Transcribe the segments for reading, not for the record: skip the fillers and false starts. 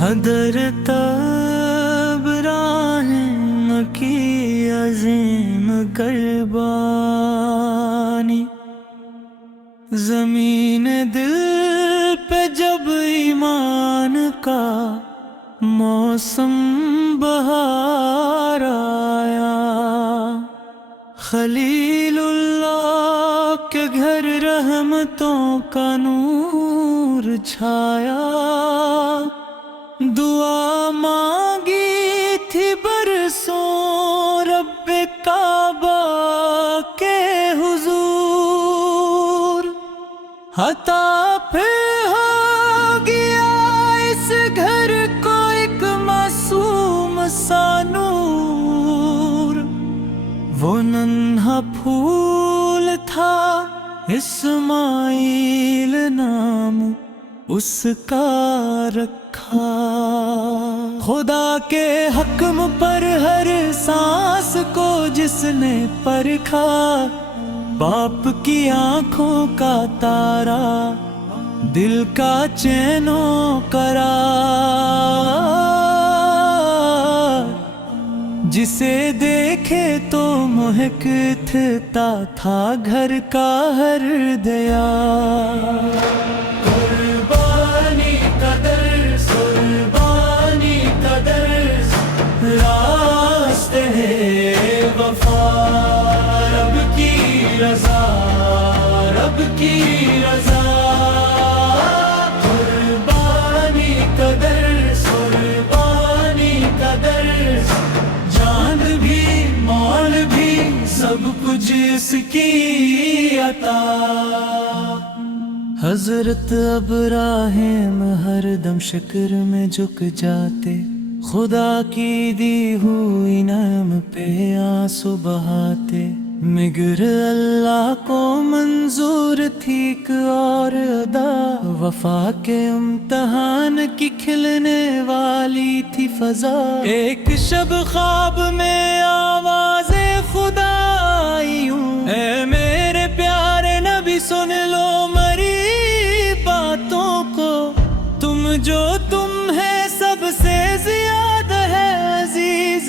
حضرت ابراہیم کی عظیم قربانی، زمین دل پہ جب ایمان کا موسم بہار آیا، خلیل اللہ کے گھر رحمتوں کا نور چھایا، دعا مانگی تھی برسوں رب کعبہ کے حضور، عطا پھر ہو گیا اس گھر کو ایک معصوم سا نور، وہ ننھا پھول تھا اسماعیل نام اس کا رکھا، خدا کے حکم پر ہر سانس کو جس نے پرکھا، باپ کی آنکھوں کا تارا دل کا چین و قرار، جسے دیکھے تو مہکتا تھا گھر کا ہر دیار، قربانی کا درس، قربانی کا درس، راستے ہے وفا، رب کی رضا، رب کی رضا، قربانی کا درس، قربانی کا درس، جان بھی مال بھی سب کچھ اس کی عطا، حضرت ابراہیم ہر دم شکر میں جھک جاتے، خدا کی دی ہوئی نعم پہ آنسو بہاتے، مگر اللہ کو منظور تھی ایک اور ادا، وفا کے امتحان کی کھلنے والی تھی فضا، ایک شب خواب میں آواز خدا آئی ہوں، اے میرے پیارے نبی سن لو مری باتوں کو، تم ہے سب سے زیادہ ہے عزیز،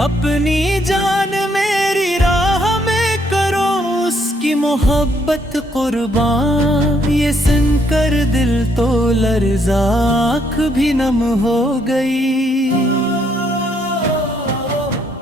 اپنی جان میری راہ میں کرو اس کی محبت قربان، یہ سن کر دل تو لرزا آنکھ بھی نم ہو گئی،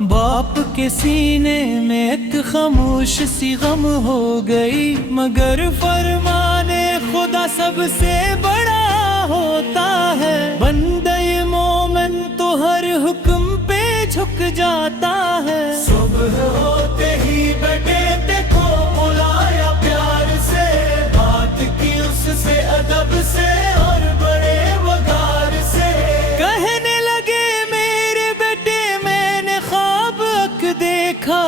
باپ کے سینے میں ایک خاموش سی غم ہو گئی، مگر فرمانے خدا سب سے بڑا ہوتا ہے، بندہ مومن تو ہر حکم پہ جھک جاتا ہے، صبح ہوتے ہی بیٹے دیکھو بلایا پیار سے، بات کی اس سے ادب سے اور بڑے وقار سے، کہنے لگے میرے بیٹے میں نے خواب اک دیکھا،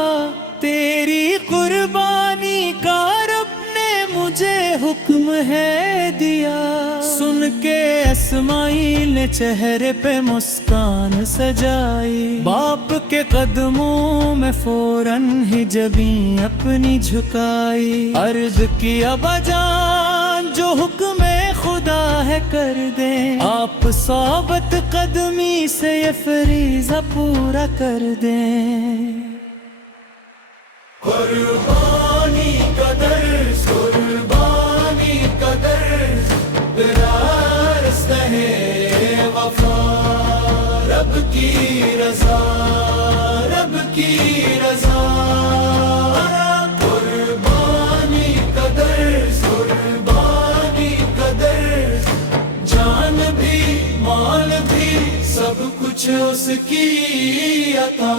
تیری قربانی کا رب نے مجھے حکم ہے دیا، سن کے اسماعیل نے چہرے پہ مسکان سجائی، باپ کے قدموں میں فوراً ہی جبیں اپنی جھکائی، عرض کی ابا جان جو حکم خدا ہے کر دیں، آپ ثابت قدمی سے یہ فریضہ پورا کر دیں، قربانی کا درس، قربانی کا درس، راستہ ہے وفا، رب کی رضا، رب کی رضا، قربانی کا درس، قربانی کا درس، جان بھی مال بھی سب کچھ اس کی عطا،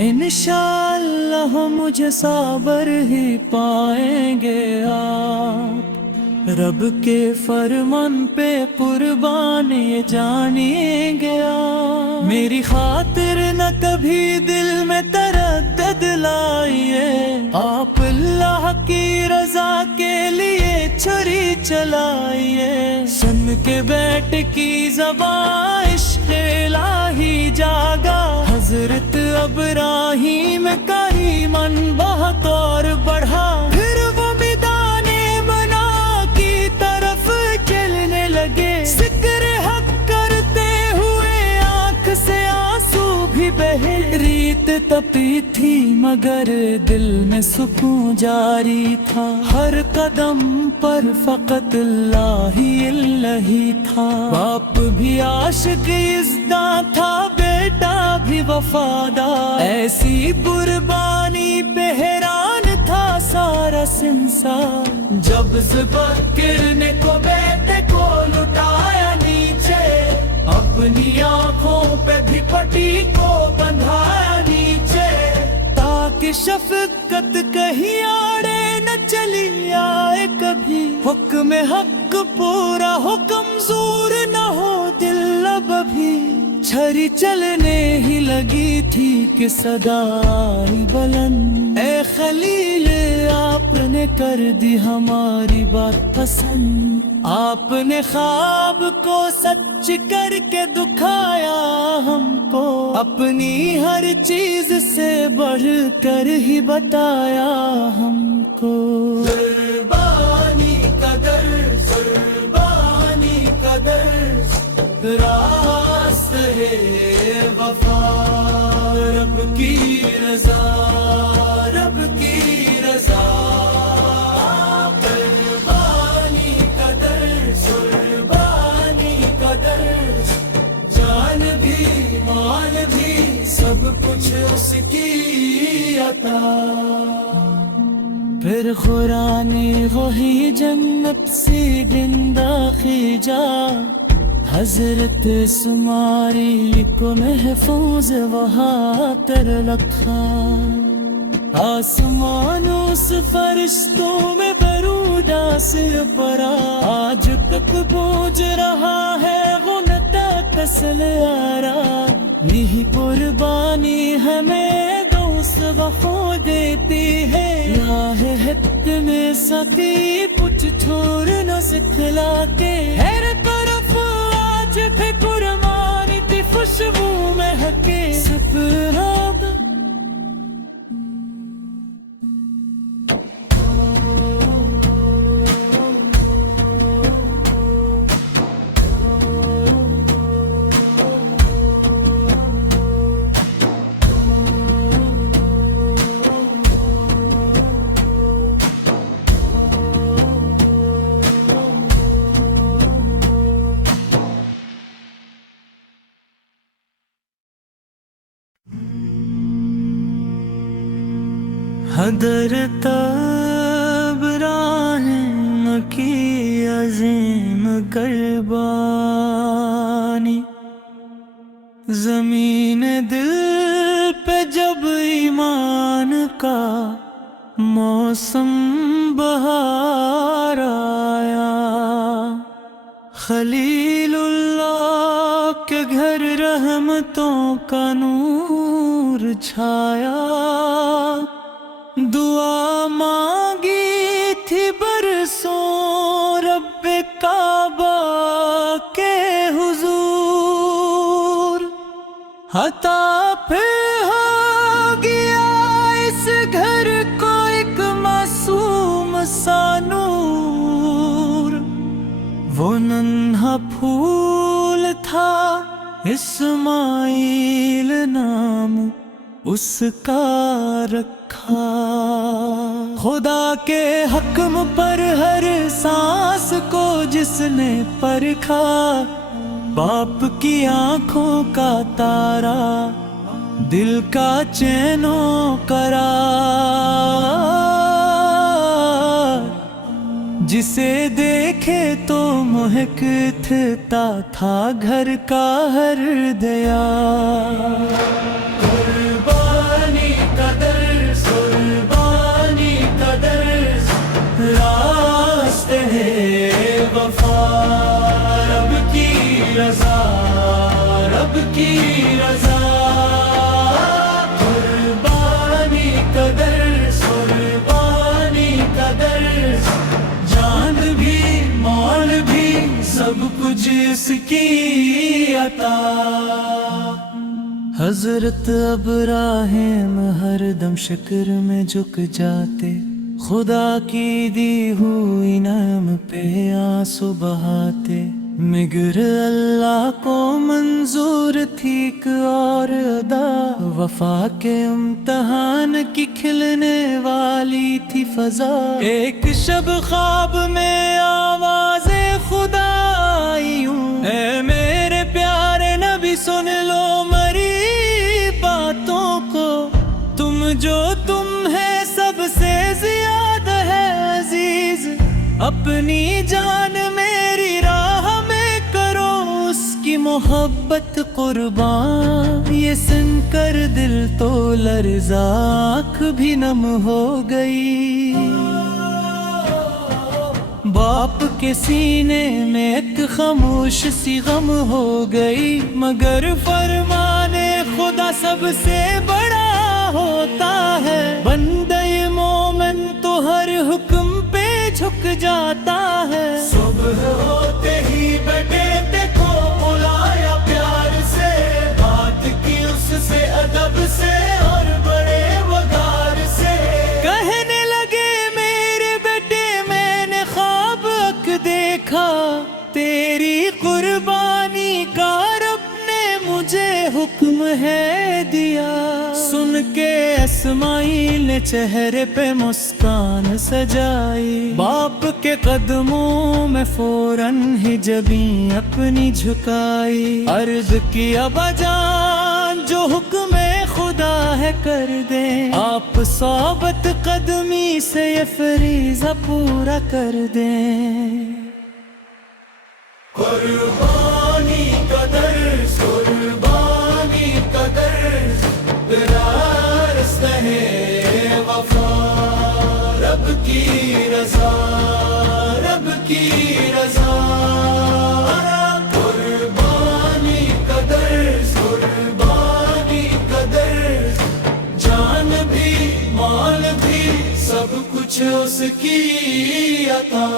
انشاءاللہ مجھے صابر ہی پائیں گے آپ، رب کے فرمان پہ قربانی جانیں گے آپ، میری خاطر نہ کبھی دل میں تردد لائیے، آپ اللہ کی رضا کے لیے چھری چلائیے، سن کے بیٹھ کی زبان عشق الہی جاگا، حضرت ابراہیم کا ایمان بہت اور بڑھا، پھر وہ میدان منا کی طرف چلنے لگے، تھی مگر دل میں سکون جاری تھا، ہر قدم پر فقط اللہ ہی تھا۔ باپ بھی عاشق یزداں تھا، بیٹا بھی وفادار، ایسی قربانی پہ حیران تھا سارا سنسار۔ جب ذبح نے کو بیٹے کو لٹایا نیچے، اپنی آنکھوں پہ بھی پٹی کو بندھایا نیچے، تاکہ شفقت کہیں آڑے نہ چلی آئے کبھی، حکم حق پورا ہو کمزور نہ ہو دل اب بھی۔ چھری چلنے ہی لگی تھی کہ صدا آئی بلند، اے خلیل آپ نے کر دی ہماری بات پسند، آپ نے خواب کو سچ کر کے دکھایا ہم کو، اپنی ہر چیز سے بڑھ کر ہی بتایا ہم کو۔ قربانی کا درس، قربانی کا درس، راست ہے وفا، رب کی رضا، رب کی رضا۔ قربانی کا درس، قربانی کا درس، جان بھی مال بھی سب کچھ اس کی عطا۔ پھر خدا نے وہی جنت سے زندہ خیجا، حضرت اسماعیل کو محفوظ وہاں کر رکھا، آسمانوں سے فرشتوں میں درود آسر پڑا، آج تک بوجھ رہا ہے غنتا کسل آرا، یہی قربانی ہمیں دوست وفا دیتی ہے، راہ حق میں سکی کچھ چھوڑ نہ سکھلاتے، ہر طرف آج بھی قربانی کی خوشبو مہکے، سپنا حضرت ابراہیم کی عظیم قربانی، زمین دل پہ جب ایمان کا موسم بہار آیا، خلیل اللہ کے گھر رحمتوں کا نور چھایا، دعا مانگی تھی برسوں رب کعبہ کے حضور، عطا پھر ہو گیا اس گھر کو ایک معصوم سا نور، وہ ننھا پھول تھا اسماعیل نام اس کا رکھا، خدا کے حکم پر ہر سانس کو جس نے پرکھا، باپ کی آنکھوں کا تارا، دل کا چین و قرار، جسے دیکھے تو مہکتا تھا گھر کا ہر دیار۔ قربانی کا درس، قربانی کا درس، راست ہے وفا، رب کی رضا، رب کی رضا۔ قربانی کا درس، قربانی کا درس، جان بھی مال بھی سب کچھ اس کی عطا۔ حضرت ابراہیم ہر دم شکر میں جھک جاتے، خدا کی دی ہوئی نعم پہ آنسو بہاتے، مگر اللہ کو منظور تھی ایک اور ادا، وفا کے امتحان کی کھلنے والی تھی فضا۔ ایک شب خواب میں آواز خدا آئی ہوں، اے میرے پیارے نبی سن لو میری باتوں کو، تم ہے سب سے زیادہ ہے عزیز، اپنی جان میری راہ میں کرو اس کی محبت قربان۔ یہ سن کر دل تو لرزا، آنکھ بھی نم ہو گئی۔ باپ کے سینے میں ایک خاموش سی غم ہو گئی، مگر فرمانے خدا سب سے بڑا ہوتا ہے۔ بندہ مومن تو ہر حکم پہ جھک جاتا ہے۔ صبح ہوتے ہی بیٹے کو بلایا پیار سے، بات کی اس سے ادب سے اور بڑے وقار سے۔ کہنے لگے میرے بیٹے میں نے خواب دیکھا، تیری قربانی کا رب نے مجھے حکم ہے دیا۔ سن کے اسماعیل نے چہرے پہ مسکان سجائی، باپ کے قدموں میں فوراً ہی جبیں اپنی جھکائی۔ عرض کی ابا جان جو حکم خدا ہے کر دیں، آپ صحبت قدمی سے یہ فریضہ پورا کر دیں۔ قربانی کا درس، قربانی کا درس، راست ہے وفا، رب کی رضا، رب کی رضا۔ قربانی کا درس، قربانی کا درس، جان بھی مال بھی سب کچھ اس کی عطا۔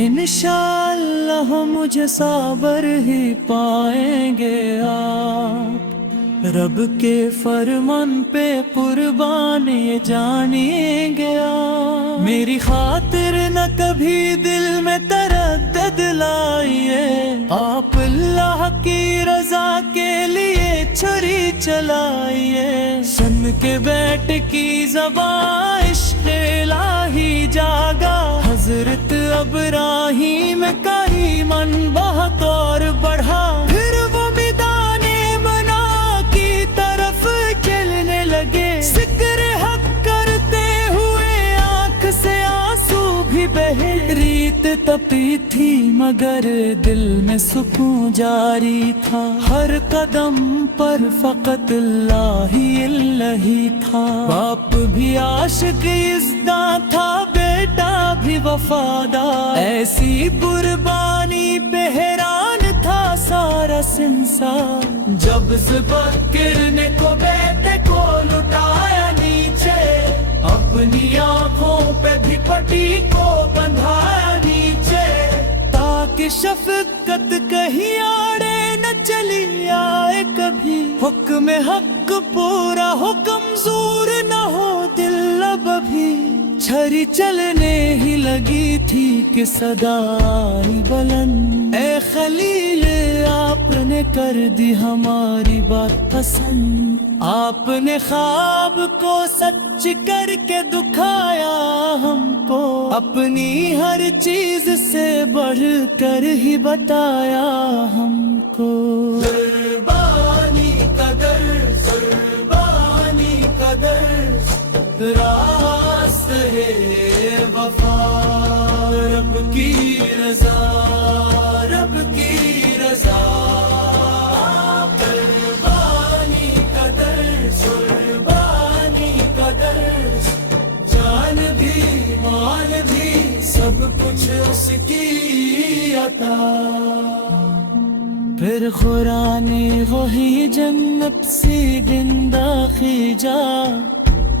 انشاءاللہ مجھے صابر ہی پائیں گے آپ، رب کے فرمان پہ قربان یہ جانیں گے آپ۔ میری خاطر نہ کبھی دل میں تردد لائیے، آپ اللہ کی رضا کے لیے چھری چلائیے۔ سن کے بیٹے کی زبان عشق الہی جاگا، حضرت ابراہیم کا ایمان بہت اور بڑھا۔ پھر وہ میدان منا کی طرف چلنے لگے، ذکر حق کرتے ہوئے آنکھ سے آنسو بھی بہے۔ ریت تپی تھی مگر دل میں سکون جاری تھا، ہر قدم پر فقط اللہ ہی تھا۔ باپ بھی عاشق ازداں تھا، بیٹا بھی وفادار، ایسی قربانی پہ حیران تھا سارا سنسار۔ جب ذبح کو بیٹے کو لٹایا نیچے، اپنی آنکھوں پہ بھی پٹی کو بندھایا نیچے، تاکہ شفقت کہیں آڑے نہ چلی آئے کبھی۔ حکم حق پورا ہو، کمزور نہ ہو دل اب ابھی۔ چھری چلنے ہی لگی تھی کہ صدا آئی بلند، اے خلیل آپ نے کر دی ہماری بات پسند۔ آپ نے خواب کو سچ کر کے دکھایا ہم کو، اپنی ہر چیز سے بڑھ کر ہی بتایا ہم کو۔ قربانی کا درس، قربانی کا درس، راست ہے وفا، رب کی رضا، رب کی رضا۔ قربانی کا درس، قربانی کا درس، جان بھی مال بھی سب کچھ اس کی عطا۔ پھر قرآن وہی جنت سے زندہ خیجا،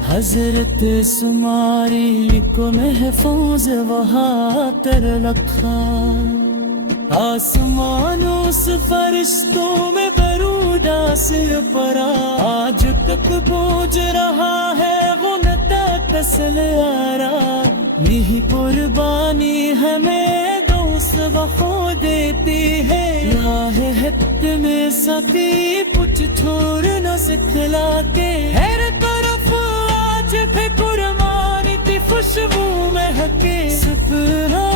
حضرت اسماعیل کو محفوظ وہاں کر رکھا۔ آسمانوں سے فرشتوں میں درودہ سے پڑا، آج تک گونج رہا ہے غنتا تسلیارا۔ یہی قربانی ہمیں خو دیتی ہے راہ حت میں سقی کچھ چھوڑ نہ سکھلاتے ہر طرف آج بھی قربانی کی خوشبو مہکے سپنا